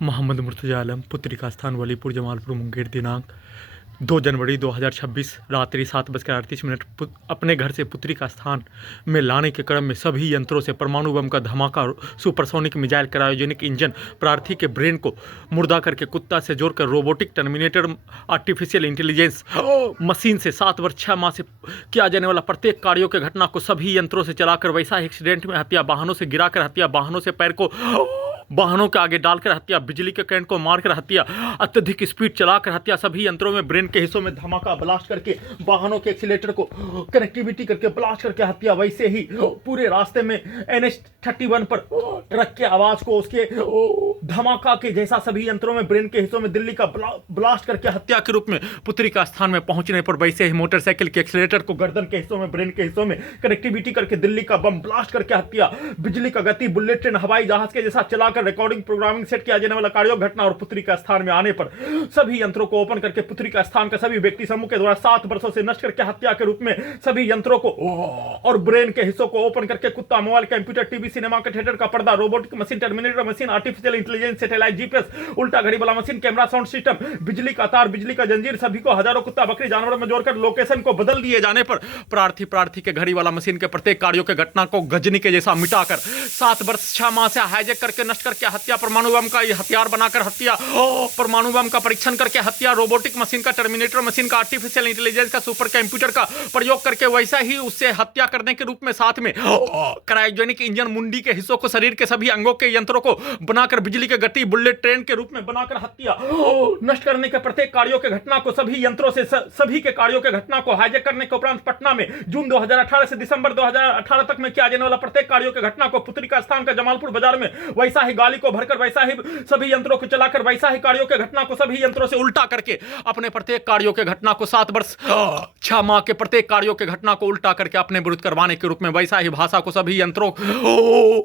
मोहम्मद मुर्तजा आलम, पुत्री का स्थान वलीपुर, जमालपुर, मुंगेर। दिनांक 2 जनवरी 2026 रात्रि 7:38 अपने घर से पुत्री का स्थान में लाने के क्रम में सभी यंत्रों से परमाणु बम का धमाका, सुपरसोनिक मिसाइल, क्रायोजेनिक इंजन, प्रार्थी के ब्रेन को मुर्दा करके कुत्ता से जोड़कर robotic terminator artificial intelligence machine से 7 वर्ष 6 माह से किया जाने वाला प्रत्येक कार्यों के घटना को सभी यंत्रों से चलाकर वैसा एक्सीडेंट में हत्या, वाहनों से गिराकर हत्या, वाहनों से पैर को वाहनों के आगे डालकर हत्या, बिजली के करंट को मारकर हत्या, अत्यधिक स्पीड चलाकर हत्या, सभी यंत्रों में ब्रेन के हिस्सों में धमाका, ब्लास्ट करके वाहनों के एक्सीलेटर को कनेक्टिविटी करके ब्लास्ट करके हत्या। वैसे ही पूरे रास्ते में NH-31 पर ट्रक के आवाज को उसके धमाका के जैसा सभी यंत्रों में ब्रेन के हिस्सों में दिल्ली का ब्लास्ट करके हत्या के रूप में पुत्री का स्थान में पहुंचने पर वैसे ही मोटरसाइकिल के एक्सीलेटर को गर्दन के हिस्सों में ब्रेन के हिस्सों में कनेक्टिविटी करके दिल्ली का बम ब्लास्ट करके हत्या, बिजली का गति, बुलेट ट्रेन, हवाई जहाज के जैसा चलाकर रिकॉर्डिंग, प्रोग्रामिंग, सेट किया जाने वाला कार्यों घटना और पुत्री का स्थान में आने पर सभी यंत्रों को ओपन करके पुत्री का स्थान का सभी व्यक्ति समूह के द्वारा 7 वर्षों से नष्ट करके हत्या के रूप में सभी यंत्रों को और ब्रेन के हिस्सों को ओपन करके कुत्ता, मोबाइल, कंप्यूटर, टीवी, सिनेमा के थिएटर का पर्दा, robotic machine, terminator machine, artificial intelligence, satellite, GPS, उल्टा घड़ी वाला मशीन, कैमरा, साउंड सिस्टम, बिजली का तार, बिजली का जंजीर, सभी को हजारों कुत्ता, बकरी जानवरों में जोड़कर लोकेशन को बदल दिए जाने पर प्रार्थी के घड़ी वाला मशीन के प्रत्येक कार्यों के घटना को गजनी के जैसा मिटाकर 7 वर्ष 6 माह से हाईजैक करके नष्ट करके हत्या, परमाणु बम का हथियार बनाकर हत्या, परमाणु बम का परीक्षण करके हत्या, रोबोटिक मशीन का, टर्मिनेटर मशीन का, आर्टिफिशियल इंटेलिजेंस का, सुपर कंप्यूटर का प्रयोग करके वैसा ही उससे हत्या करने के रूप में साथ में क्रायोजेनिक इंजन, मुंडी के हिस्सों को, शरीर के सभी अंगों के यंत्रों को बनाकर बिजली के गति, बुलेट ट्रेन के रूप में बनाकर हत्या, नष्ट करने के प्रत्येक कार्यों के घटना को सभी यंत्रों से सभी के कार्यों के घटना को हाईजैक करने के उपरांत पटना में जून 2018 से दिसंबर 2018 तक में किया जाने वाला प्रत्येक कार्यों के घटना को पुत्री का स्थान का जमालपुर बाजार में वैसा ही गाली को भरकर वैसा ही सभी यंत्रों को चलाकर वैसा ही कार्यों के घटना को सभी यंत्रों से उल्टा करके अपने प्रत्येक कार्यों के घटना को 7 वर्ष 6 माह के प्रत्येक कार्यों के घटना को उल्टा करके अपने विरुद्ध करवाने के रूप में वैसा ही भाषा को सभी यंत्रों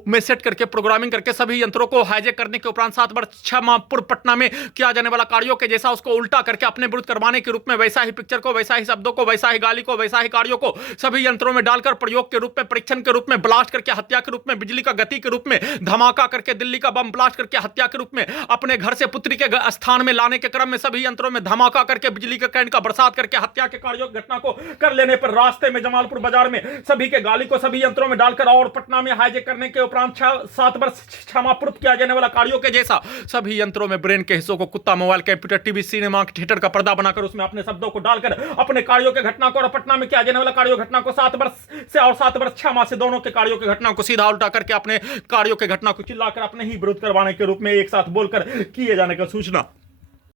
में सेट करके प्रोग्रामिंग करके सभी यंत्रों को हाईजैक करने के उपरांत 7 वर्ष 6 माह पूर्व पटना में किया जाने वाला कार्यों के जैसा उसको उल्टा करके अपने विरुद्ध करवाने के रूप में वैसा ही पिक्चर को, वैसा ही शब्दों को, वैसा ही गाली को, वैसा ही कार्यों को सभी यंत्रों में डालकर प्रयोग के रूप में, परीक्षण के रूप में, ब्लास्ट करके हत्या के रूप में, बिजली का गति के रूप में, धमाका करके दिल्ली का बम ब्लास्ट करके हत्या के रूप में अपने घर से पुत्री के स्थान में लाने के क्रम में सभी यंत्रों में धमाका करके बिजली के करंट का बरसात करके हत्या के कार्यों की घटना को कर लेने पर रास्ते में जमालपुर बाजार में सभी के गाली को सभी यंत्रों में डालकर और पटना में हाईजैक करने के उपरांत 7 वर्ष 6 माह पूर्व किया जाने वाला कार्यों के जैसा सभी यंत्रों में ब्रेन के हिस्सों को कुत्ता, mobile, computer, TV, cinema, theatre का पर्दा बनाकर उसमें अपने शब्दों को डालकर अपने कार्यों के घटना को और पटना में किया जाने वाला कार्यों घटना को 7 वर्ष से और 7 वर्ष 6 माह से दोनों के कार्यों के घटना को सीधा उल्टा करके अपने कार्यों के घटना को चिल्लाकर अपने ही विरोध करवाने के रूप में एक साथ बोलकर किए जाने का सूचना